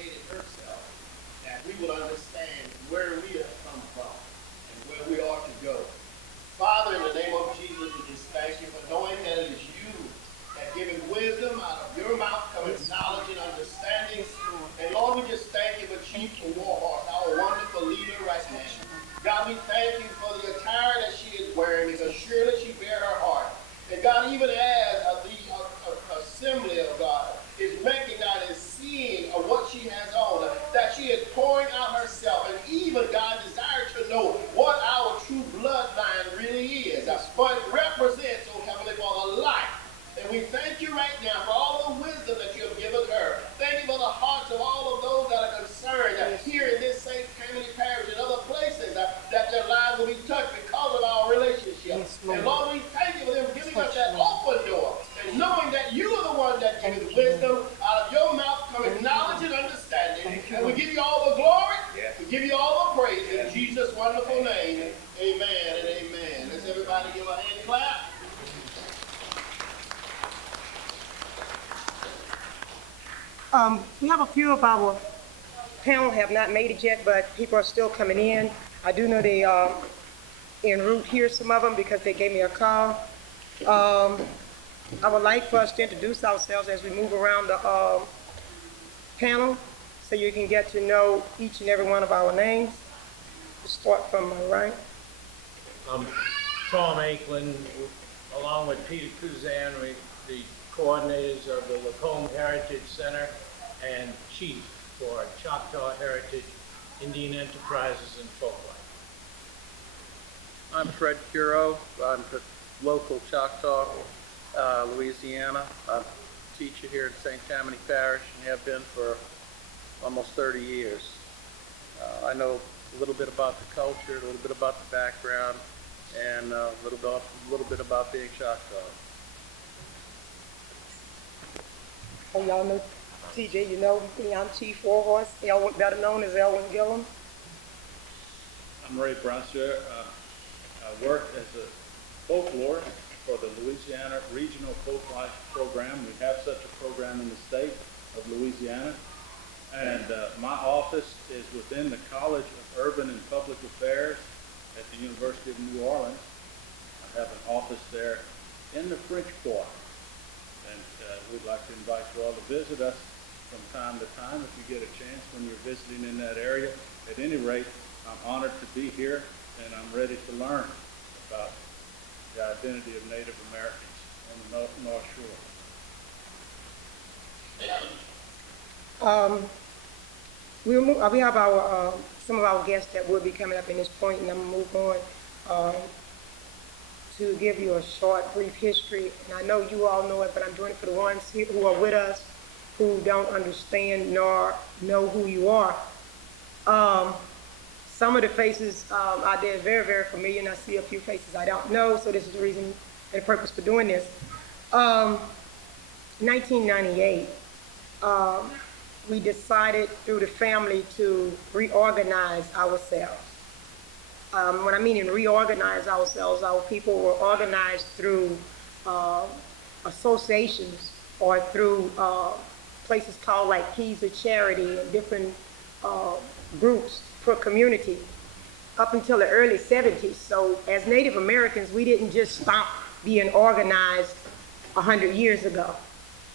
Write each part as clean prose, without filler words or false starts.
educated herself, that we will understand where we have come from and where we ought to go. Father, in the name of Jesus, we just thank you for knowing that it is you that giving wisdom out of your mouth cometh knowledge and understanding. And Lord, we just thank you for Chief Warhorse, our wonderful leader right now. God, we thank you for the attire that she is wearing, because surely she bare her heart. And God, even as the assembly of God is recognizing, seeing of what she has on, that she is pouring out herself, and even God desire to know what our true bloodline really is. For it represents, oh Heavenly Father, life. And we thank you right now for all the wisdom that you have given her. Thank you for the hearts of all of those that are concerned here in this St. Tammany Parish and other places, that their lives will be touched because of our relationship. Yes, and Lord, we thank you for them giving us that open door, and knowing that you are the one that gives wisdom. Out of your mouth coming knowledge and understanding. And we give you all the glory. Yes. We give you all the praise in Jesus' wonderful name. Amen and amen. Let's everybody give a hand clap. We have a few of our panel have not made it yet, but people are still coming in. I do know they are en route here, some of them, because they gave me a call. I would like for us to introduce ourselves as we move around the panel, so you can get to know each and every one of our names. We'll start from my right. I'm Tom Akeland, along with Peter Kuzan, the coordinators of the Lacombe Heritage Center and chief for Choctaw Heritage, Indian Enterprises, and Folklife. I'm Fred Curo. I'm the local Choctaw, Louisiana. I'm a teacher here at St. Tammany Parish and have been for almost 30 years. I know a little bit about the culture, a little bit about the background, and a little bit about being Choctaw. Oh, y'all know TJ, you know me, I'm Chief Warhorse, better known as Elwin Gillum. I'm Ray Brunster. I work as a folklorist for the Louisiana Regional Folklife Program. We have such a program in the state of Louisiana. And my office is within the College of Urban and Public Affairs at the University of New Orleans. I have an office there in the French Quarter. And we'd like to invite you all to visit us from time to time if you get a chance when you're visiting in that area. At any rate, I'm honored to be here, and I'm ready to learn about the identity of Native Americans on the North Shore. We have our some of our guests that will be coming up in this point, and I'm going to move on to give you a short, brief history. And I know you all know it, but I'm doing it for the ones here who are with us who don't understand nor know who you are. Some of the faces out there are very, very familiar, and I see a few faces I don't know, so this is the reason and purpose for doing this. 1998, we decided through the family to reorganize ourselves. When I mean in reorganize ourselves, our people were organized through associations or through places called like Keys of Charity and different groups for community up until the early 70s. So as Native Americans, we didn't just stop being organized 100 years ago.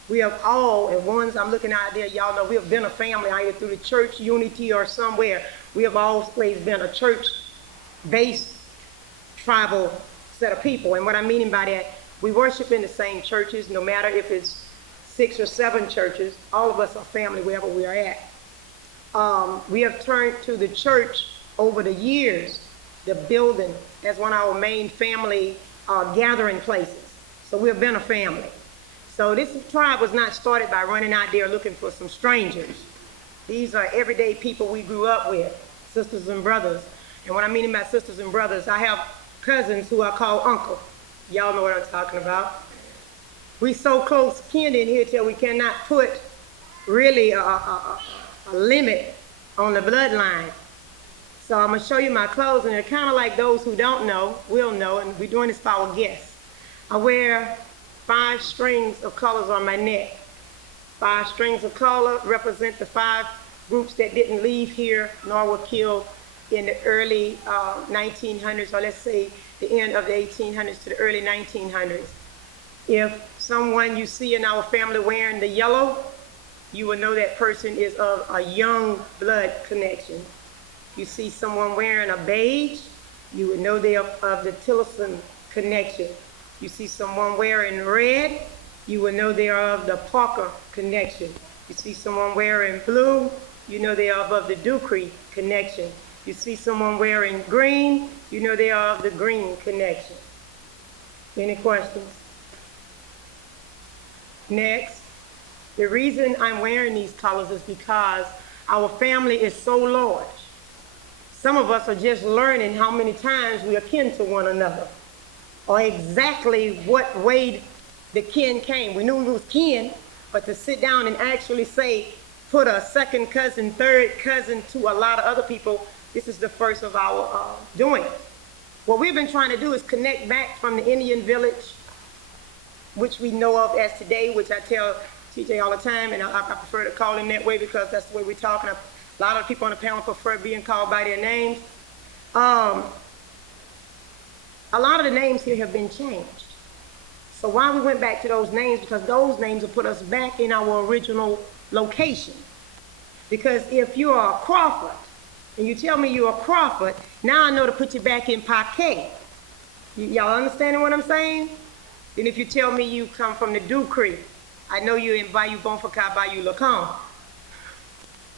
We have all, and ones I'm looking out there, y'all know we have been a family either through the church unity or somewhere. We have always been a church-based tribal set of people. And what I'm meaning by that, we worship in the same churches, no matter if it's 6 or 7 churches. All of us are family wherever we are at. We have turned to the church over the years, the building, as one of our main family gathering places. So we have been a family. So this tribe was not started by running out there looking for some strangers. These are everyday people we grew up with, sisters and brothers. And what I mean by sisters and brothers, I have cousins who I call uncle. Y'all know what I'm talking about. We so close kin in here till we cannot put really a limit on the bloodline. So I'm gonna show you my clothes, and they're kind of like those who don't know will know, and we're doing this for our guests. I wear 5 strings of colors on my neck. 5 strings of color represent the 5 groups that didn't leave here nor were killed in the early 1900s, or let's say the end of the 1800s to the early 1900s. If someone you see in our family wearing the yellow, you will know that person is of a young blood connection. You see someone wearing a beige, you would know they are of the Tillerson connection. You see someone wearing red, you will know they are of the Parker connection. You see someone wearing blue, you know they are of the Ducree connection. You see someone wearing green, you know they are of the Green connection. Any questions? Next, the reason I'm wearing these colors is because our family is so large. Some of us are just learning how many times we are kin to one another, or exactly what way the kin came. We knew we was kin, but to sit down and actually say, put a second cousin, third cousin to a lot of other people, this is the first of our doing. What we've been trying to do is connect back from the Indian village, which we know of as today, which I tell TJ all the time, and I prefer to call him that way because that's the way we're talking. A lot of people on the panel prefer being called by their names. A lot of the names here have been changed. So why we went back to those names, because those names will put us back in our original location. Because if you are a Crawford, and you tell me you're a Crawford, now I know to put you back in Paquet. Y'all understanding what I'm saying? Then if you tell me you come from the Ducree, I know you're in Bayou Bayou Lacombe.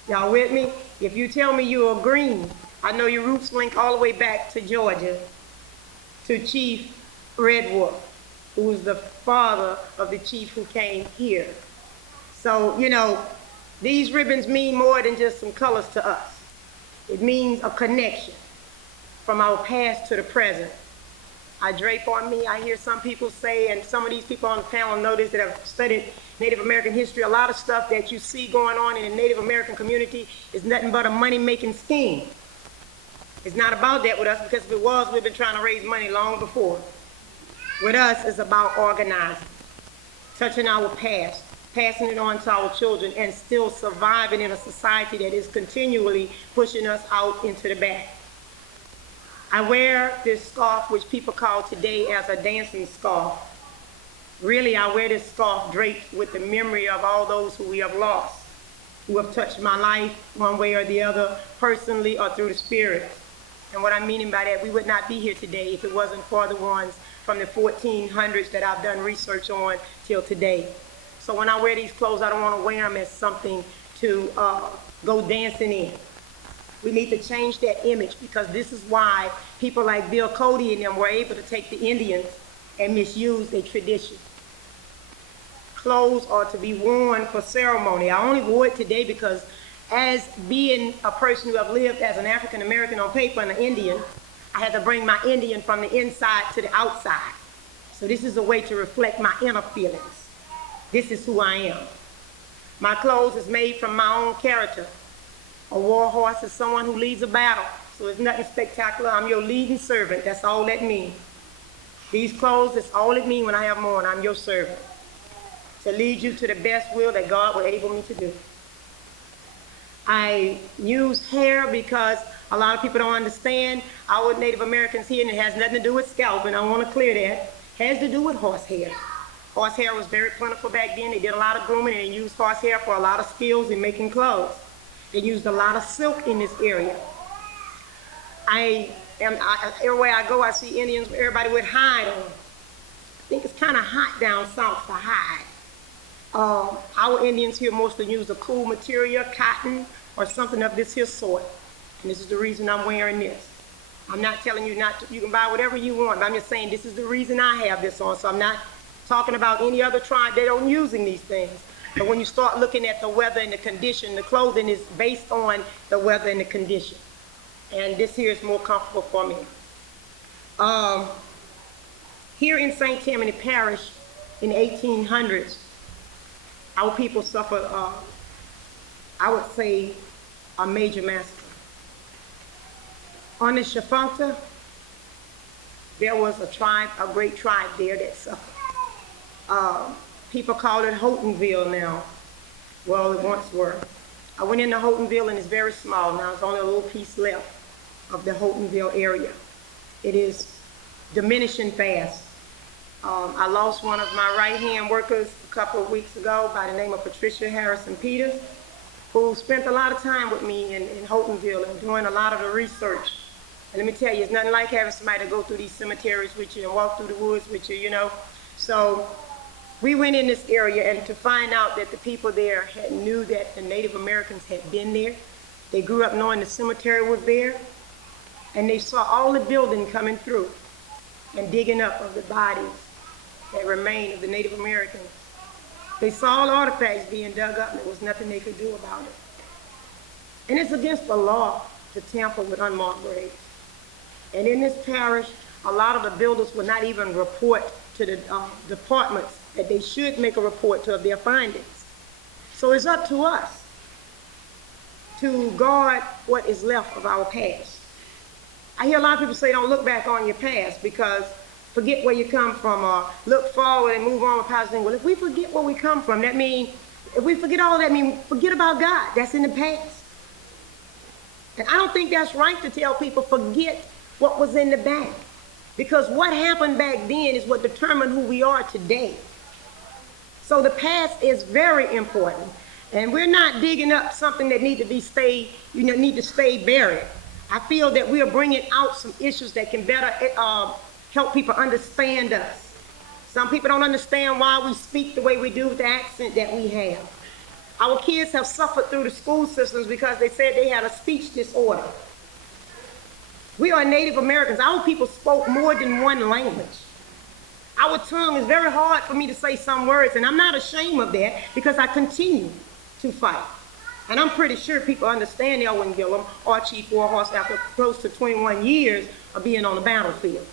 Y'all with me? If you tell me you're a Green, I know your roots link all the way back to Georgia, to Chief Redwood, who was the father of the chief who came here. So, you know, these ribbons mean more than just some colors to us. It means a connection from our past to the present. I drape on me, I hear some people say, and some of these people on the panel know this that have studied Native American history, a lot of stuff that you see going on in the Native American community is nothing but a money-making scheme. It's not about that with us, because if it was, we've been trying to raise money long before. With us, it's about organizing, touching our past, passing it on to our children, and still surviving in a society that is continually pushing us out into the back. I wear this scarf, which people call today as a dancing scarf. Really, I wear this scarf draped with the memory of all those who we have lost, who have touched my life one way or the other, personally or through the spirit. And what I'm meaning by that, we would not be here today if it wasn't for the ones from the 1400s that I've done research on till today. So when I wear these clothes, I don't want to wear them as something to go dancing in. We need to change that image, because this is why people like Bill Cody and them were able to take the Indians and misuse their tradition. Clothes are to be worn for ceremony. I only wore it today because, as being a person who have lived as an African American on paper and an Indian, I had to bring my Indian from the inside to the outside. So this is a way to reflect my inner feelings. This is who I am. My clothes is made from my own character. A warhorse is someone who leads a battle, so it's nothing spectacular. I'm your leading servant. That's all that means. These clothes, that's all it means when I have them on. I'm your servant, to lead you to the best will that God will enable me to do. I use hair because a lot of people don't understand our Native Americans here, and it has nothing to do with scalp, and I want to clear that. It has to do with horse hair. Horse hair was very plentiful back then. They did a lot of grooming, and they used horse hair for a lot of skills in making clothes. They used a lot of silk in this area. Everywhere I go, I see Indians, everybody with hide on. I think it's kind of hot down south for hide. Our Indians here mostly use a cool material, cotton, or something of this here sort. And this is the reason I'm wearing this. I'm not telling you not to, you can buy whatever you want, but I'm just saying this is the reason I have this on. So I'm not talking about any other tribe that don't using these things. But when you start looking at the weather and the condition, the clothing is based on the weather and the condition. And this here is more comfortable for me. Here in St. Tammany Parish in the 1800s, our people suffered, I would say, a major massacre. On the Shafunkta, there was a great tribe there that suffered. People call it Houghtonville now. Well, it once were. I went into Holtonville and it's very small now. There's only a little piece left of the Holtonville area. It is diminishing fast. I lost one of my right-hand workers a couple of weeks ago by the name of Patricia Harrison Peters, who spent a lot of time with me in Holtonville and doing a lot of the research. And let me tell you, it's nothing like having somebody to go through these cemeteries with you and walk through the woods with you, you know. So we went in this area, and to find out that the people there had knew that the Native Americans had been there. They grew up knowing the cemetery was there, and they saw all the building coming through and digging up of the bodies that remained of the Native Americans. They saw all artifacts being dug up, and there was nothing they could do about it. And it's against the law to tamper with unmarked graves. And in this parish, a lot of the builders will not even report to the departments that they should make a report to of their findings. So it's up to us to guard what is left of our past. I hear a lot of people say don't look back on your past because forget where you come from, or look forward and move on with positive. Well, if we forget where we come from, that means, if we forget all that, means forget about God. That's in the past. And I don't think that's right to tell people forget what was in the back. Because what happened back then is what determined who we are today. So the past is very important. And we're not digging up something that need to stay buried. I feel that we are bringing out some issues that can better help people understand us. Some people don't understand why we speak the way we do with the accent that we have. Our kids have suffered through the school systems because they said they had a speech disorder. We are Native Americans. Our people spoke more than one language. Our tongue is very hard for me to say some words, and I'm not ashamed of that because I continue to fight. And I'm pretty sure people understand Elwin Gillum or Chief Warhorse after close to 21 years of being on the battlefield.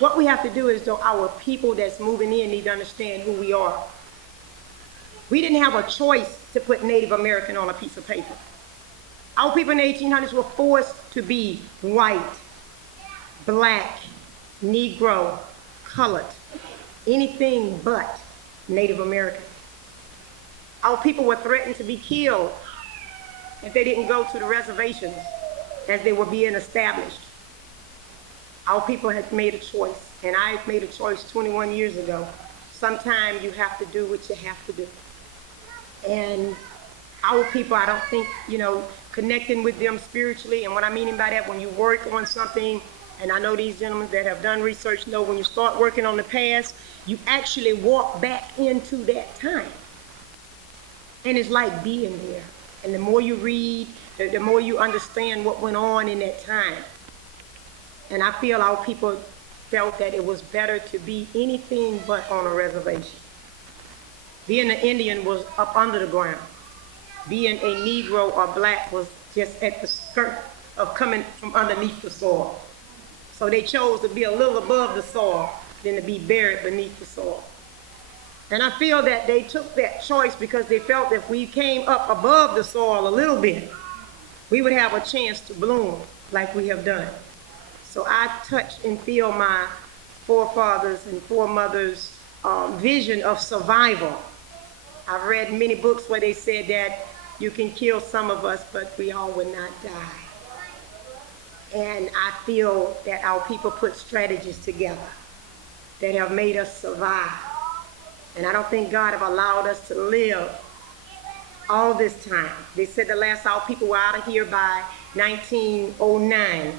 What we have to do is, though, our people that's moving in need to understand who we are. We didn't have a choice to put Native American on a piece of paper. Our people in the 1800s were forced to be white, black, Negro, colored, anything but Native American. Our people were threatened to be killed if they didn't go to the reservations as they were being established. Our people had made a choice, and I made a choice 21 years ago. Sometimes you have to do what you have to do. And our people, I don't think, connecting with them spiritually, and what I mean by that, when you work on something, and I know these gentlemen that have done research know when you start working on the past, you actually walk back into that time. And it's like being there. And the more you read, the more you understand what went on in that time. And I feel our people felt that it was better to be anything but on a reservation. Being an Indian was up under the ground. Being a Negro or black was just at the skirt of coming from underneath the soil. So they chose to be a little above the soil than to be buried beneath the soil. And I feel that they took that choice because they felt that if we came up above the soil a little bit, we would have a chance to bloom like we have done. So I touch and feel my forefathers and foremothers' vision of survival. I've read many books where they said that you can kill some of us, but we all will not die. And I feel that our people put strategies together that have made us survive. And I don't think God have allowed us to live all this time. They said the last our people were out of here by 1909.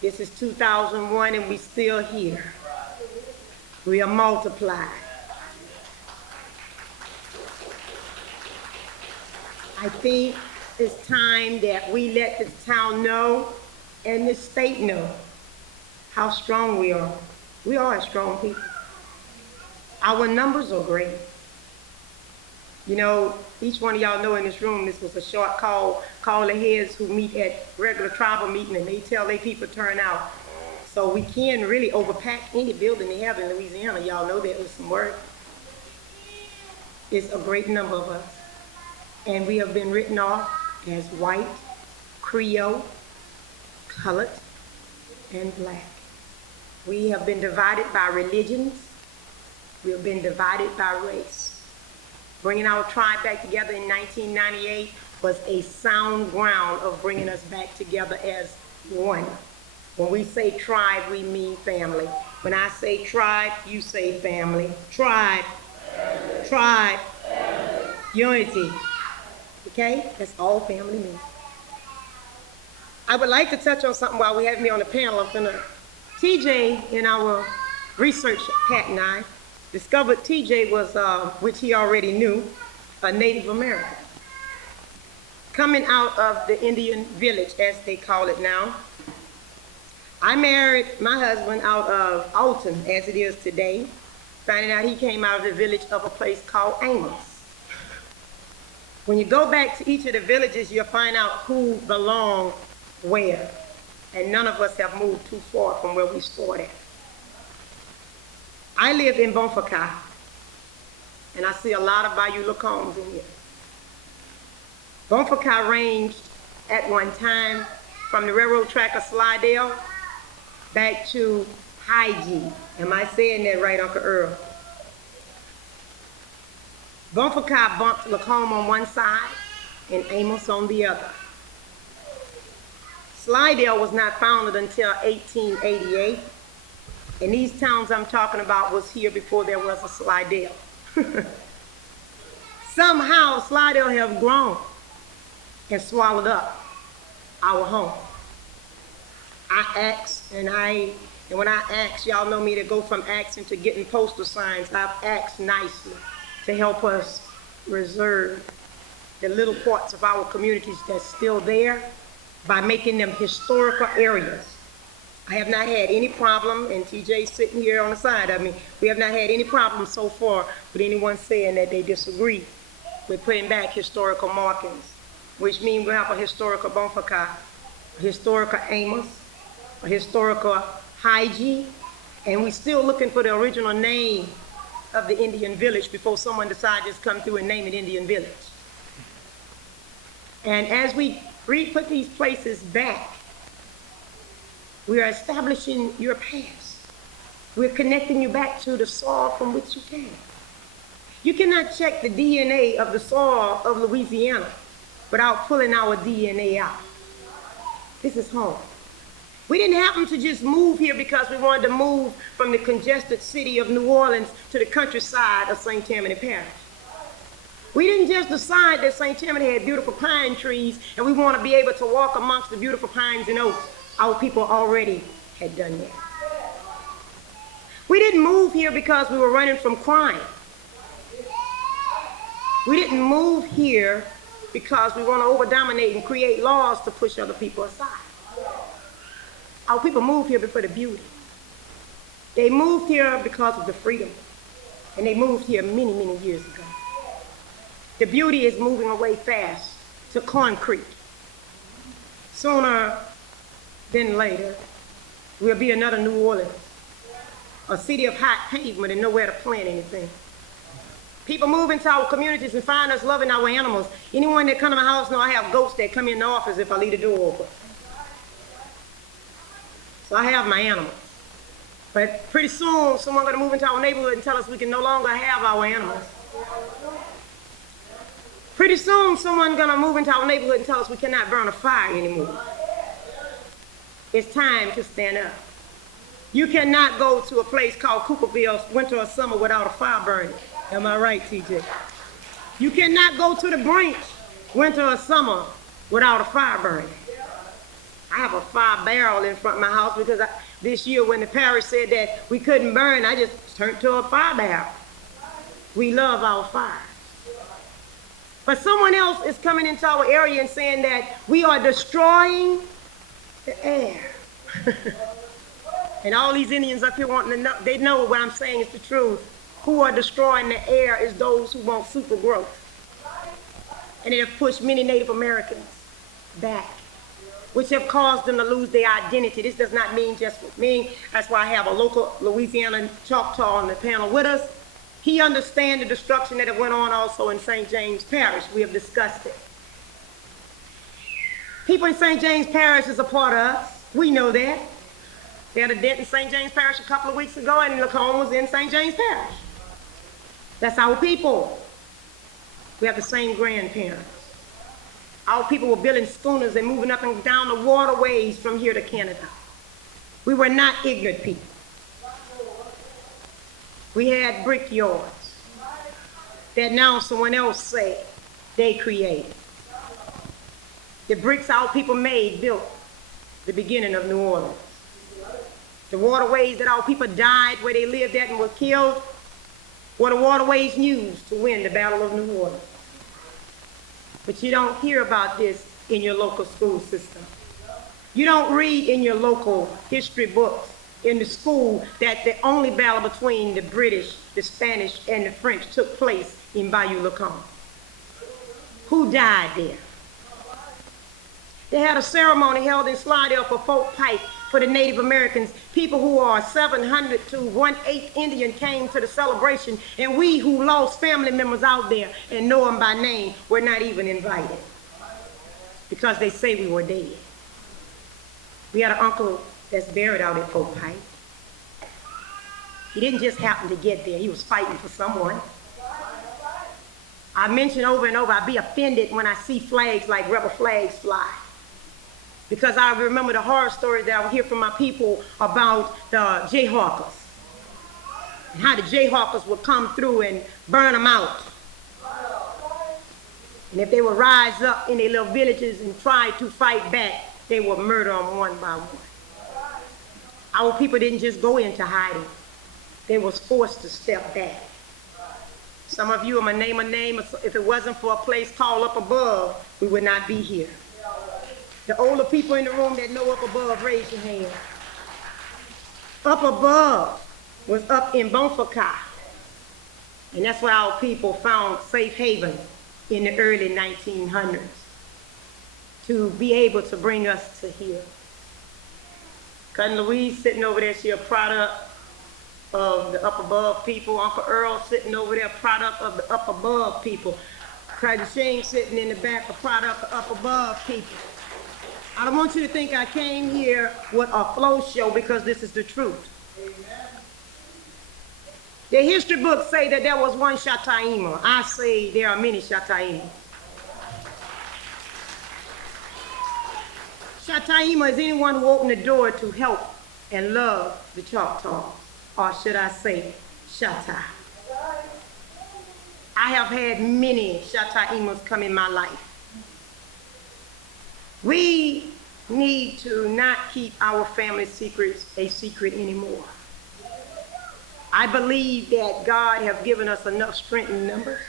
This is 2001 and we're still here. We are multiplied. I think it's time that we let this town know and this state know how strong we are. We are a strong people. Our numbers are great. Each one of y'all know in this room, this was a short call the heads who meet at regular tribal meeting, and they tell their people turn out. So we can really overpack any building they have in Louisiana. Y'all know that with some work. It's a great number of us. And we have been written off as white, Creole, colored, and black. We have been divided by religions. We have been divided by race. Bringing our tribe back together in 1998 was a sound ground of bringing us back together as one. When we say tribe, we mean family. When I say tribe, you say family. Tribe, tribe, unity. Okay? That's all family means. I would like to touch on something while we have me on the panel. TJ, in our research, Pat and I, discovered TJ was, which he already knew, a Native American. Coming out of the Indian village, as they call it now. I married my husband out of Alton, as it is today, finding out he came out of the village of a place called Amos. When you go back to each of the villages, you'll find out who belonged where. And none of us have moved too far from where we started. I live in Bonfaka, and I see a lot of Bayou Lacombes in here. Bonfaka ranged at one time from the railroad track of Slidell back to Hygie. Am I saying that right, Uncle Earl? Bonfaka bumped Lacombe on one side and Amos on the other. Slidell was not founded until 1888, and these towns I'm talking about was here before there was a Slidell. Somehow Slidell have grown and swallowed up our home. I asked, and when I ask, y'all know me to go from asking to getting postal signs. I've asked nicely to help us reserve the little parts of our communities that's still there by making them historical areas. I have not had any problem, and TJ's sitting here on the side of me, we have not had any problem so far with anyone saying that they disagree with putting back historical markings, which means we have a historical Bonfaka, a historical Amos, a historical Hygie, and we're still looking for the original name of the Indian village before someone decides to just come through and name it Indian Village. And as we put these places back, we are establishing your past. We're connecting you back to the soil from which you came. You cannot check the DNA of the soil of Louisiana without pulling our DNA out. This is home. We didn't happen to just move here because we wanted to move from the congested city of New Orleans to the countryside of St. Tammany Parish. We didn't just decide that St. Tammany had beautiful pine trees and we want to be able to walk amongst the beautiful pines and oaks. Our people already had done that. We didn't move here because we were running from crime. We didn't move here because we want to over-dominate and create laws to push other people aside. Our people moved here for the beauty. They moved here because of the freedom. And they moved here many, many years ago. The beauty is moving away fast to concrete. Sooner than later, we'll be another New Orleans, a city of hot pavement and nowhere to plant anything. People move into our communities and find us loving our animals. Anyone that come to my house know I have goats that come in the office if I leave the door open. So I have my animals. But pretty soon, someone's gonna move into our neighborhood and tell us we can no longer have our animals. Pretty soon, someone's gonna move into our neighborhood and tell us we cannot burn a fire anymore. It's time to stand up. You cannot go to a place called Cooperville winter or summer without a fire burning. Am I right, TJ? You cannot go to the branch winter or summer without a fire burning. I have a fire barrel in front of my house because this year when the parish said that we couldn't burn, I just turned to a fire barrel. We love our fire. But someone else is coming into our area and saying that we are destroying the air. And all these Indians up here wanting to know, they know what I'm saying is the truth. Who are destroying the air is those who want super growth. And it have pushed many Native Americans back, which have caused them to lose their identity. This does not mean just for me. That's why I have a local Louisiana Choctaw on the panel with us. He understands the destruction that went on also in St. James Parish. We have discussed it. People in St. James Parish is a part of us. We know that. They had a dent in St. James Parish a couple of weeks ago, and Lacombe was in St. James Parish. That's our people. We have the same grandparents. Our people were building schooners and moving up and down the waterways from here to Canada. We were not ignorant people. We had brick yards that now someone else said they created. The bricks our people made built the beginning of New Orleans. The waterways that our people died where they lived at and were killed were the waterways used to win the Battle of New Orleans. But you don't hear about this in your local school system. You don't read in your local history books in the school that the only battle between the British, the Spanish, and the French took place in Bayou Lacombe. Who died there? They had a ceremony held in Slidell for Fort Pike for the Native Americans. People who are 700 to 1/8 Indian came to the celebration, and we who lost family members out there and know them by name were not even invited because they say we were dead. We had an uncle that's buried out at Fort Pike. He didn't just happen to get there. He was fighting for someone. I mention over and over, I be offended when I see flags like rebel flags fly. Because I remember the horror stories that I would hear from my people about the Jayhawkers. And how the Jayhawkers would come through and burn them out. And if they would rise up in their little villages and try to fight back, they would murder them one by one. Our people didn't just go into hiding. They was forced to step back. Some of you, I'm gonna name a name. If it wasn't for a place called Up Above, we would not be here. The older people in the room that know Up Above, raise your hand. Up Above was up in Bonfaka. And that's where our people found safe haven in the early 1900s to be able to bring us to here. Cousin Louise sitting over there, she a product of the Up Above people. Uncle Earl sitting over there, product of the Up Above people. Cousin Shane sitting in the back, a product of Up Above people. I don't want you to think I came here with a flow show because this is the truth. Amen. The history books say that there was one Shataima. I say there are many Shataimas. Shataima is anyone who opened the door to help and love the Choctaws, or should I say, Shatai. I have had many Shataimas come in my life. We need to not keep our family secrets a secret anymore. I believe that God has given us enough strength in numbers.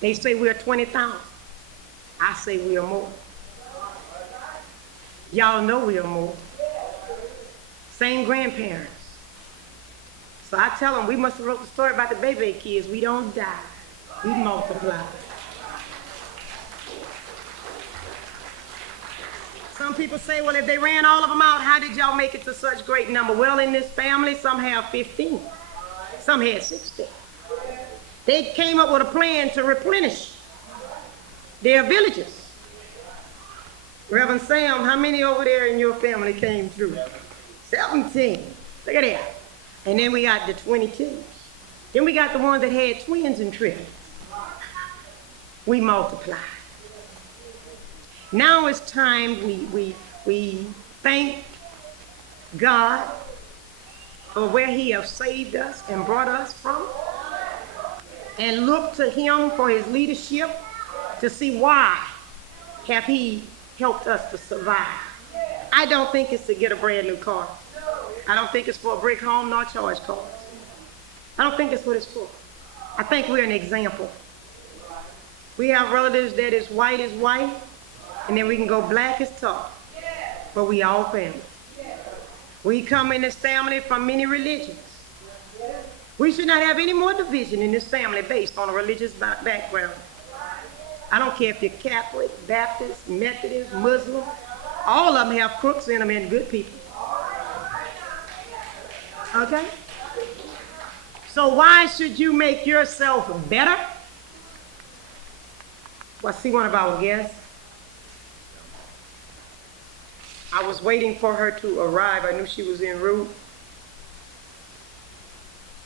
They say we're 20,000. I say we are more. Y'all know we are more. Same grandparents. So I tell them we must have wrote the story about the baby kids. We don't die. We multiply. Some people say, well, if they ran all of them out, how did y'all make it to such great number? Well, in this family, some have 15. Some had 16. They came up with a plan to replenish their villages. Reverend Sam, how many over there in your family came through? 17. Look at that. And then we got the 22. Then we got the ones that had twins and triplets. We multiplied. Now it's time we thank God for where he has saved us and brought us from, and look to him for his leadership to see why have he helped us to survive. I don't think it's to get a brand new car. I don't think it's for a brick home nor charge cars. I don't think that's what it's for. I think we're an example. We have relatives that is white, and then we can go black as tar, but we all family. We come in this family from many religions. We should not have any more division in this family based on a religious background. I don't care if you're Catholic, Baptist, Methodist, Muslim. All of them have crooks in them and good people. Okay? So why should you make yourself better? Well, I see one of our guests. I was waiting for her to arrive. I knew she was en route.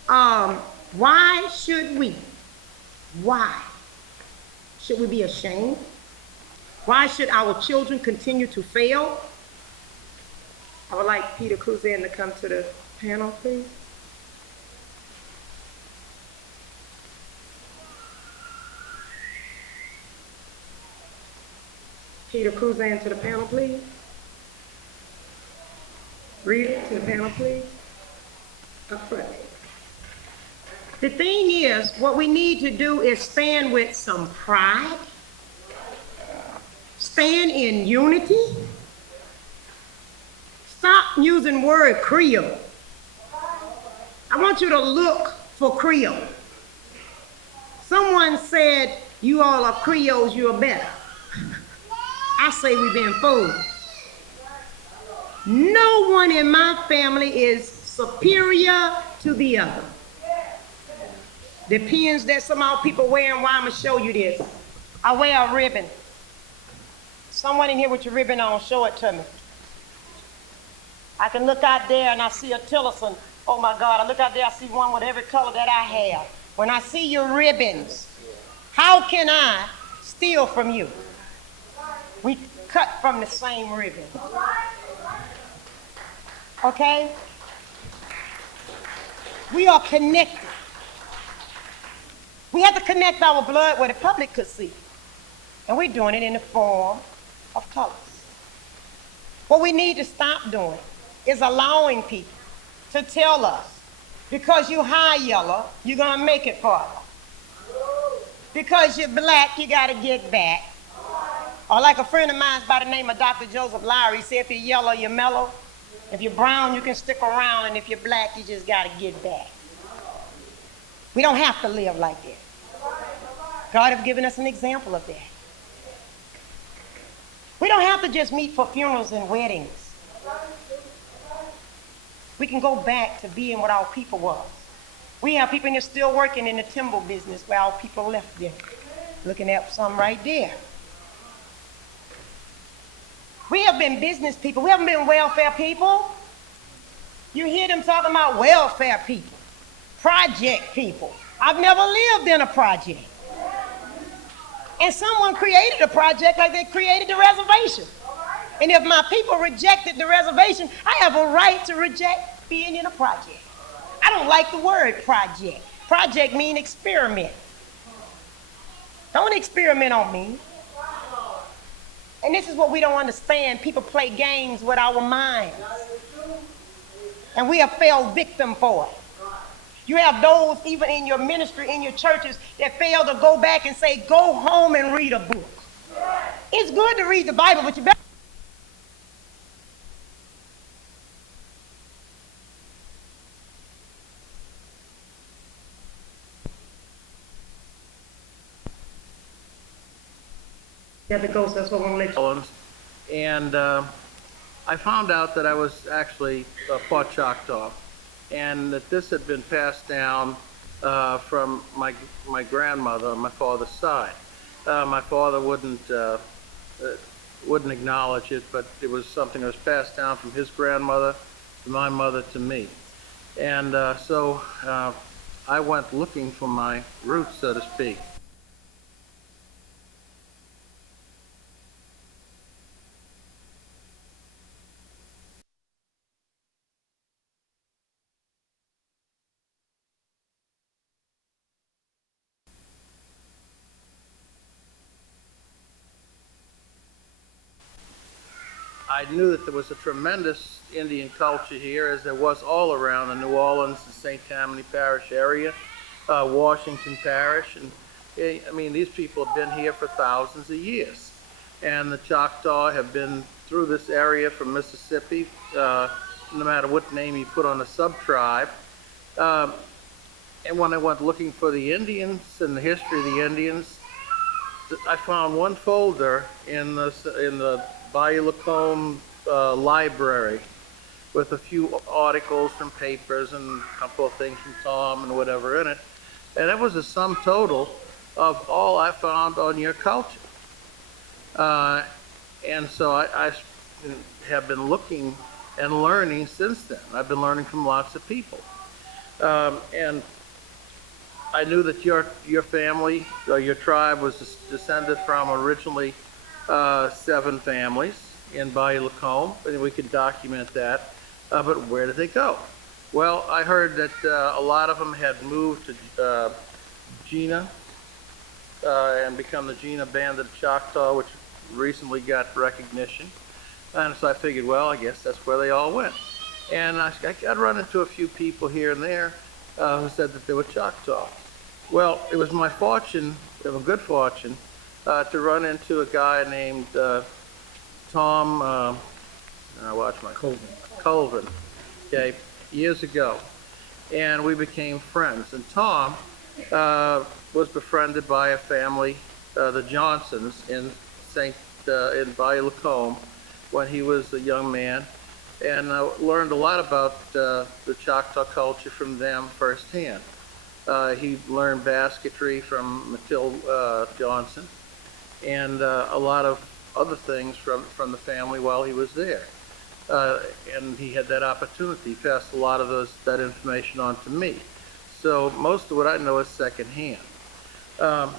Why should we Should we be ashamed? Why should our children continue to fail? I would like Peter Cruzan to come to the panel, please. Peter Cruzan to the panel, please. Read it to the panel, please. Up front. The thing is, what we need to do is stand with some pride, stand in unity. Stop using word Creole. I want you to look for Creole. Someone said, you all are Creoles, you are better. I say we've been fooled. No one in my family is superior to the other. The pins that some of our people wearing, why I'm gonna show you this. I wear a ribbon. Someone in here with your ribbon on, show it to me. I can look out there and I see a Tillerson. Oh my God, I look out there, I see one with every color that I have. When I see your ribbons, how can I steal from you? We cut from the same ribbon. Okay? We are connected. We have to connect our blood where the public could see. And we're doing it in the form of colors. What we need to stop doing is allowing people to tell us, because you high yellow, you're gonna make it farther. Because you're black, you gotta get back. Or like a friend of mine by the name of Dr. Joseph Lowry, he said, if you're yellow, you're mellow. If you're brown, you can stick around, and if you're black, you just gotta get back. We don't have to live like that. God has given us an example of that. We don't have to just meet for funerals and weddings. We can go back to being what our people was. We have people in here still working in the timber business where our people left them. Looking at some right there. We have been business people. We haven't been welfare people. You hear them talking about welfare people, project people. I've never lived in a project. And someone created a project like they created the reservation. And if my people rejected the reservation, I have a right to reject being in a project. I don't like the word project. Project means experiment. Don't experiment on me. And this is what we don't understand. People play games with our minds. And we have fell victim for it. You have those even in your ministry, in your churches, that fail to go back and say, go home and read a book. It's good to read the Bible, but you better. You have to go, so that's what I'm going to let you. And I found out that I was actually part Choctaw, and that this had been passed down from my grandmother on my father's side. My father wouldn't acknowledge it, but it was something that was passed down from his grandmother to my mother to me. And so I went looking for my roots, so to speak. I knew that there was a tremendous Indian culture here, as there was all around the New Orleans and St. Tammany Parish area, Washington Parish, and I mean, these people have been here for thousands of years. And the Choctaw have been through this area from Mississippi, no matter what name you put on a sub-tribe. And when I went looking for the Indians and the history of the Indians, I found one folder in the Bayou Lacombe library with a few articles from papers and a couple of things from Tom and whatever in it. And that was a sum total of all I found on your culture. And so I have been looking and learning since then. I've been learning from lots of people. And I knew that your family, your tribe was descended from originally 7 families in Bayou Lacombe, and we can document that. But where did they go? Well, I heard that a lot of them had moved to Gina and become the Gina Band of Choctaw, which recently got recognition. And so I figured, well, I guess that's where they all went. And I'd run into a few people here and there who said that they were Choctaw. Well, it was my fortune, a good fortune, to run into a guy named Tom, Colvin, okay, years ago. And we became friends. And Tom was befriended by a family, the Johnsons, in Bayou Lacombe when he was a young man, and learned a lot about the Choctaw culture from them firsthand. He learned basketry from Matilda Johnson, and a lot of other things from the family while he was there. And he had that opportunity. He passed a lot of that information on to me. So most of what I know is secondhand. But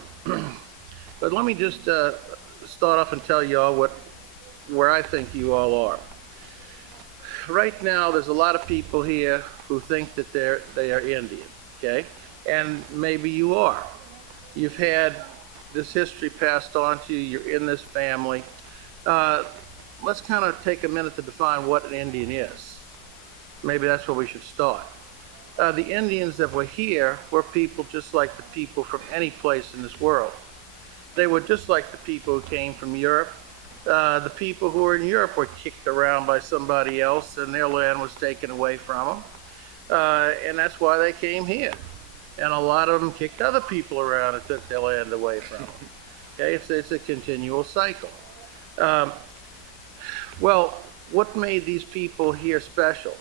let me just start off and tell you all where I think you all are. Right now, there's a lot of people here who think that they are Indian, okay? And maybe you are. You've had this history passed on to you. You're in this family. Let's kind of take a minute to define what an Indian is. Maybe that's where we should start. The Indians that were here were people just like the people from any place in this world. They were just like the people who came from Europe. The people who were in Europe were kicked around by somebody else and their land was taken away from them. And that's why they came here. And a lot of them kicked other people around and took their land away from them. Okay, it's a continual cycle. Well, what made these people here special?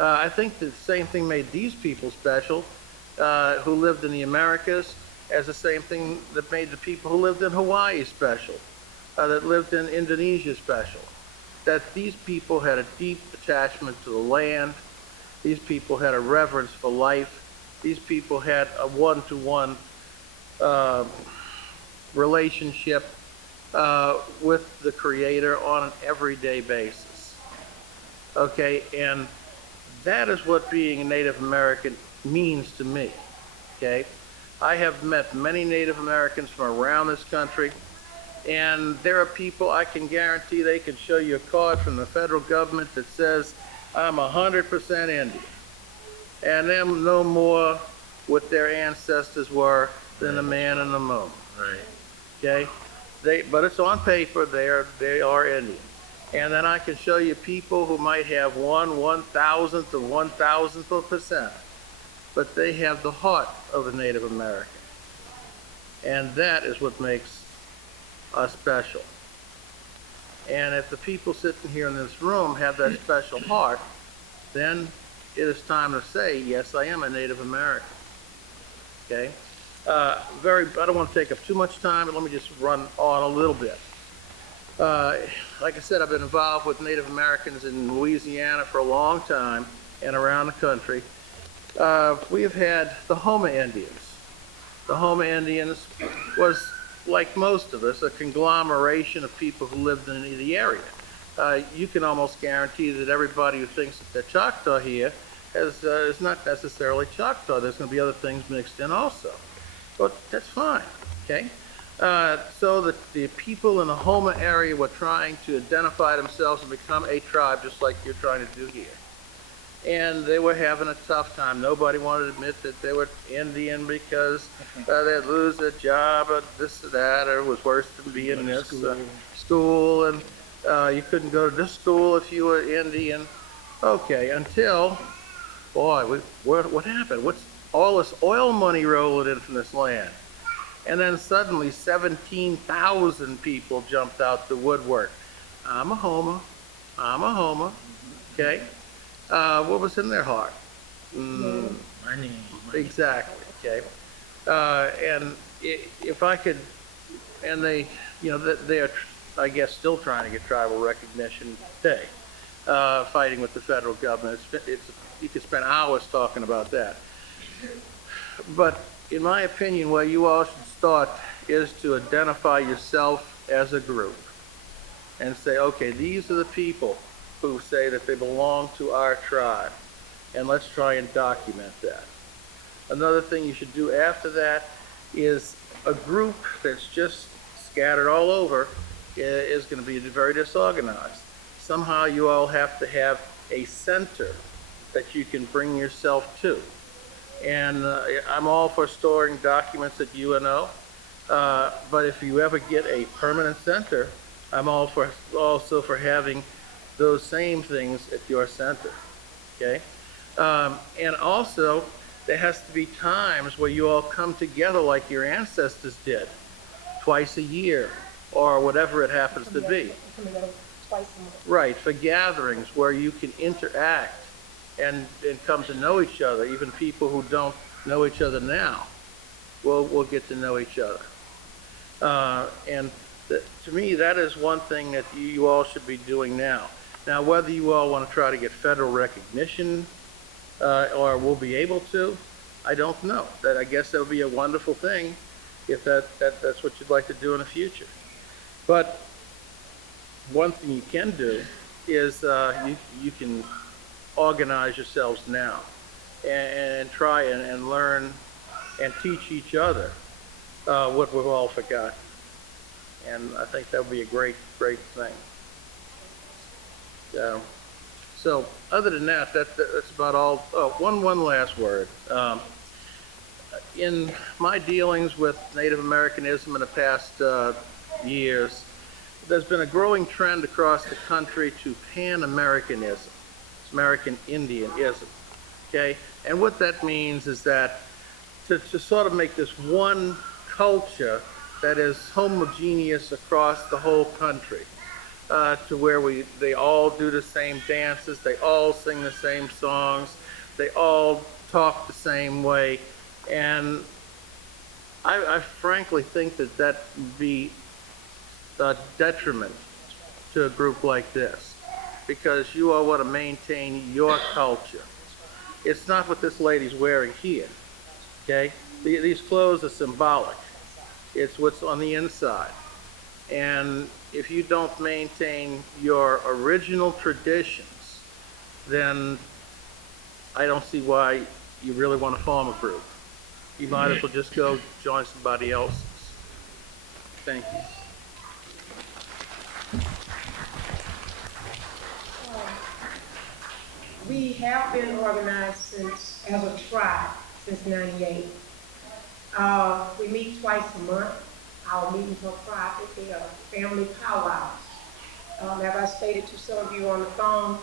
I think the same thing made these people special who lived in the Americas as the same thing that made the people who lived in Hawaii special, that lived in Indonesia special. That these people had a deep attachment to the land. These people had a reverence for life. These people had a one-to-one relationship with the Creator on an everyday basis. Okay, and that is what being a Native American means to me. Okay, I have met many Native Americans from around this country, and there are people I can guarantee they can show you a card from the federal government that says, I'm 100% Indian. And them no more what their ancestors were than the man in the moon. Right. Okay? But it's on paper, they are Indian. And then I can show you people who might have 1/1000th of 1,000th of a percent, but they have the heart of a Native American. And that is what makes us special. And if the people sitting here in this room have that special heart, then it is time to say, yes, I am a Native American. Okay? I don't want to take up too much time, but let me just run on a little bit. Like I said, I've been involved with Native Americans in Louisiana for a long time and around the country. We have had the Houma Indians. The Houma Indians was, like most of us, a conglomeration of people who lived in the area. You can almost guarantee that everybody who thinks that they're Choctaw here is not necessarily Choctaw. There's going to be other things mixed in also. But that's fine, okay? So the people in the Houma area were trying to identify themselves and become a tribe just like you're trying to do here. And they were having a tough time. Nobody wanted to admit that they were Indian because they'd lose their job or this or that, or it was worse than being in this school, and you couldn't go to this school if you were Indian. Okay, until, boy, what happened? What's all this oil money rolling in from this land? And then suddenly 17,000 people jumped out the woodwork. I'm a Houma, okay? What was in their heart? Money. Exactly, okay? And if I could, and they, they are, I guess, still trying to get tribal recognition today, fighting with the federal government. You could spend hours talking about that. But in my opinion, where you all should start is to identify yourself as a group and say, okay, these are the people who say that they belong to our tribe, and let's try and document that. Another thing you should do after that is a group that's just scattered all over is going to be very disorganized. Somehow you all have to have a center that you can bring yourself to. And I'm all for storing documents at UNO, but if you ever get a permanent center, I'm also for having those same things at your center, okay? And also, there has to be times where you all come together like your ancestors did, twice a year, or whatever it happens to be. Twice a month. Right, for gatherings where you can interact and come to know each other. Even people who don't know each other now will get to know each other. To me, that is one thing that you all should be doing now. Now, whether you all want to try to get federal recognition or will be able to, I don't know. I guess that would be a wonderful thing if that's what you'd like to do in the future. But one thing you can do is you can organize yourselves now and try and learn and teach each other what we've all forgotten. And I think that would be a great thing. So other than that, that's about all. Oh, one last word. In my dealings with Native Americanism in the past years, there's been a growing trend across the country to Pan-Americanism, American Indianism, okay? And what that means is that to sort of make this one culture that is homogeneous across the whole country, to where they all do the same dances, they all sing the same songs, they all talk the same way, and I frankly think that would be a detriment to a group like this, because you all want to maintain your culture. It's not what this lady's wearing here, okay? These clothes are symbolic. It's what's on the inside. And if you don't maintain your original traditions, then I don't see why you really want to form a group. You might as well just go join somebody else's. Thank you. We have been organized as a tribe since '98. We meet twice a month. Our meetings are private. They are family powwows. As I stated to some of you on the phone,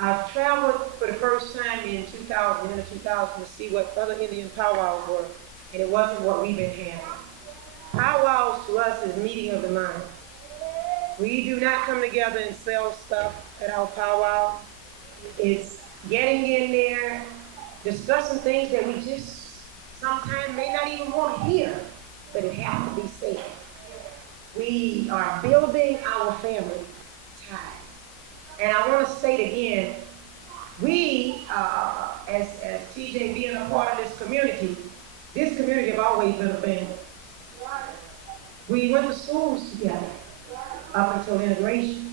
I've traveled for the first time in 2000 to see what other Indian powwows were, and it wasn't what we've been having. Powwows to us is meeting of the mind. We do not come together and sell stuff at our powwow. It's getting in there, discussing things that we just sometimes may not even want to hear, but it has to be said. We are building our family ties. And I want to state again, we, as TJ being a part of this community have always been a family. We went to schools together up until integration.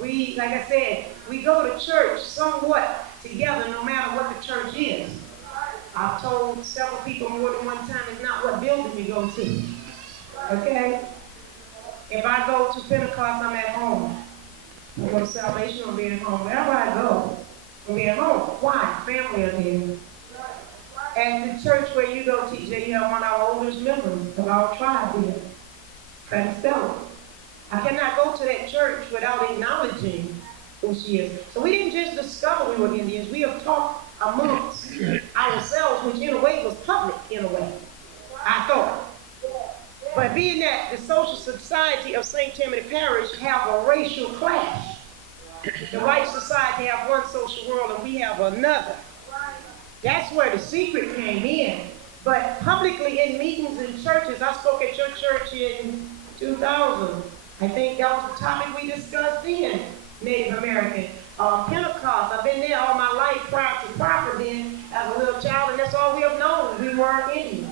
We, like I said, we go to church somewhat together no matter what the church is. I've told several people more than one time, it's not what building you go to, okay? If I go to Pentecost, I'm at home. I go to Salvation, I'll be at home. Wherever I go, I'll be at home. Why? Family are there. At the church where you go, TJ, you have one of our oldest members of our tribe here, Pastor Stella. I cannot go to that church without acknowledging who she is. So we didn't just discover we were Indians, we have talked amongst ourselves, which in a way was public, in a way, I thought. But being that the social society of St. Tammany Parish have a racial clash, the white society have one social world and we have another. That's where the secret came in. But publicly in meetings in churches, I spoke at your church in 2000. I think that was the topic we discussed then, Native American. Pentecost, I've been there all my life prior to proper then, as a little child, and that's all we have known. We weren't Indian.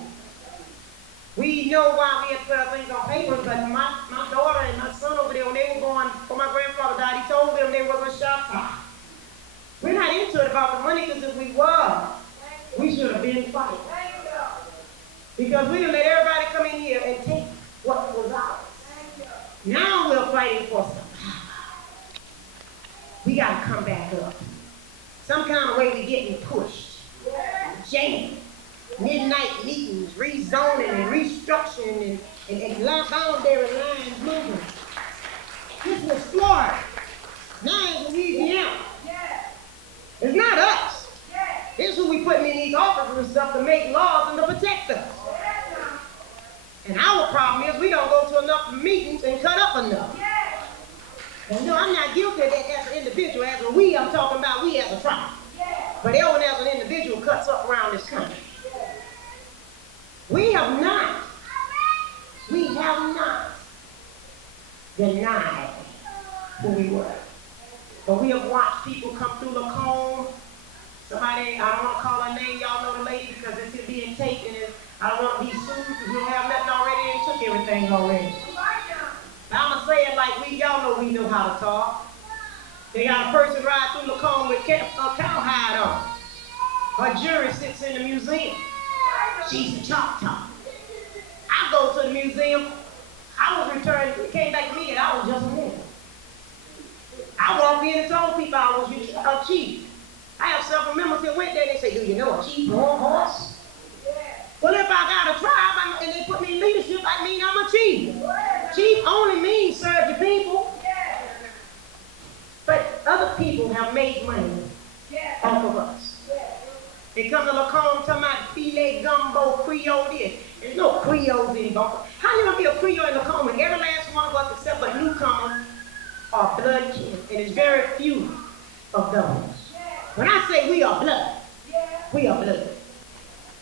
We know why we had to put our things on paper, but my daughter and my son over there, when they were going, when my grandfather died, he told them they were going to shop. We're not into it about the money, because if we were, we should have been fighting. Because we didn't let everybody come in here and take what was ours. Now we're fighting for something. We got to come back up. Some kind of way we're getting pushed, jammed. Midnight meetings, rezoning and restructuring and boundary lines moving. This was Florida. Now it's Louisiana. It's not us. This is who we putting in these offices and stuff to make laws and to protect us. And our problem is we don't go to enough meetings and cut up enough. And no, I'm not guilty of that as an individual. As a we, I'm talking about we as a tribe. But Ellen as an individual cuts up around this country. We have not denied who we were. But we have watched people come through Lacombe. Somebody, I don't want to call her name, y'all know the lady because it's being taped and I don't want to be sued because we don't have nothing already and took everything already. But I'm going to say it like y'all know we know how to talk. They got a person ride through Lacombe with a cowhide on. Her jury sits in the museum. She's a Choctaw. I go to the museum. I was returned, it came back to me and I was just a woman. I walked in and told people I was a chief. I have several members that went there and they say, do you know a chief Warhorse? Well, if I got a tribe and they put me in leadership, I mean I'm a chief. Chief only means serve your people. But other people have made money off of us. They come to Lacombe talking about filet gumbo, Creole this. There's no Creoles in Lacombe. How you gonna be a Creole in Lacombe when every last one of us except a newcomer are blood kin, and there's very few of those. When I say we are blood, we are blood.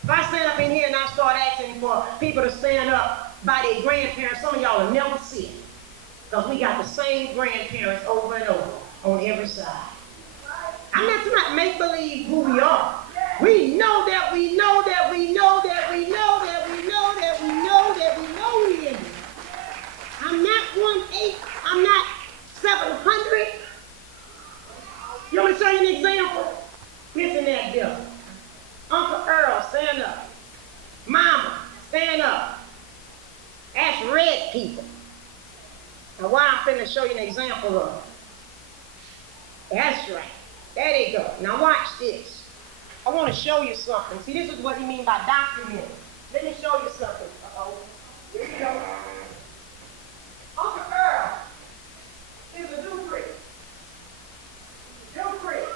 If I stand up in here and I start asking for people to stand up by their grandparents, some of y'all will never see it. Because we got the same grandparents over and over on every side. I'm not trying to make believe who we are. We know that we know that we know that we know that we know that we know that we know we in it. I'm not 1/8, I'm not 700. You want me to show you an example? Listen at this. Uncle Earl, stand up. Mama, stand up. That's red people. Now why I'm finna show you an example of it. That's right. There they go. Now watch this. I want to show you something. See, this is what he means by documenting. Let me show you something. Uh-oh. Here we go. Uncle Earl is a Dew Creek. Dew Creek.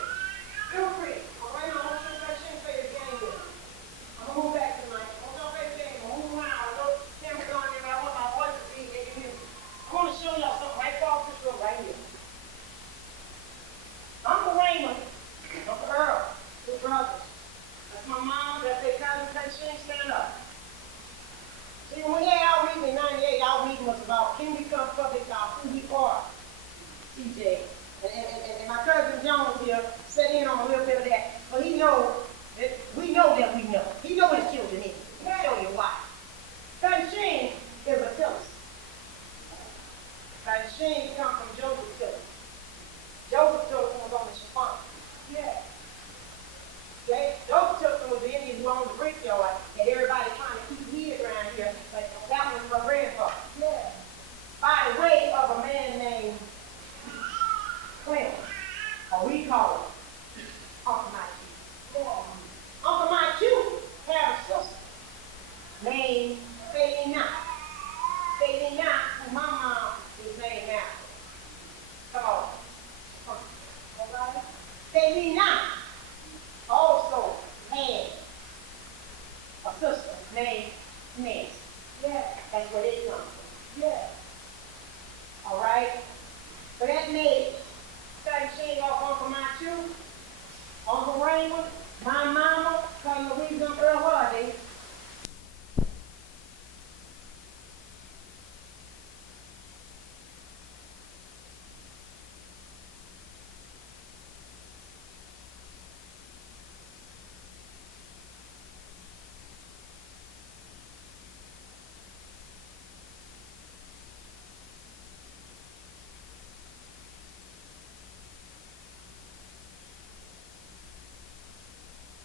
Dew Creek. All right, now, I shouldn't say it again here. I'm going to move back tonight. I'm going to say it again. I'm going to move around. I know camera's on here, but I want my voice to be here. I want to show y'all something right off this road right here. Uncle Raymond, Uncle Earl, his brothers. That's my mom, that's their cousin, she ain't stand up. See, when we had our meeting in 98, our meeting was about can we become public about who we are, CJ. And my cousin Jones here set in on a little bit of that. But he knows that we know that we know. He knows his children is. I'll show you why. Cousin Shane is a Tillis. Cousin Shane comes from Joseph Tillis. Joseph Tillis was on the Chiffon. Yeah. Okay? Joseph Tillis was the Indian who owned the brickyard, and everybody trying to keep weird around here. Like, that was my grandfather. Yeah. By the way of a man named Clem, or we call him Uncle Mike. Yeah. Uncle Mike had a sister named Sadina. Sadina, who my mom is named after. Come on. Sadina also had a sister named Ness. Yeah. That's where they come from. Yeah. All right? So that made Shane off Uncle Machu, Uncle Raymond, my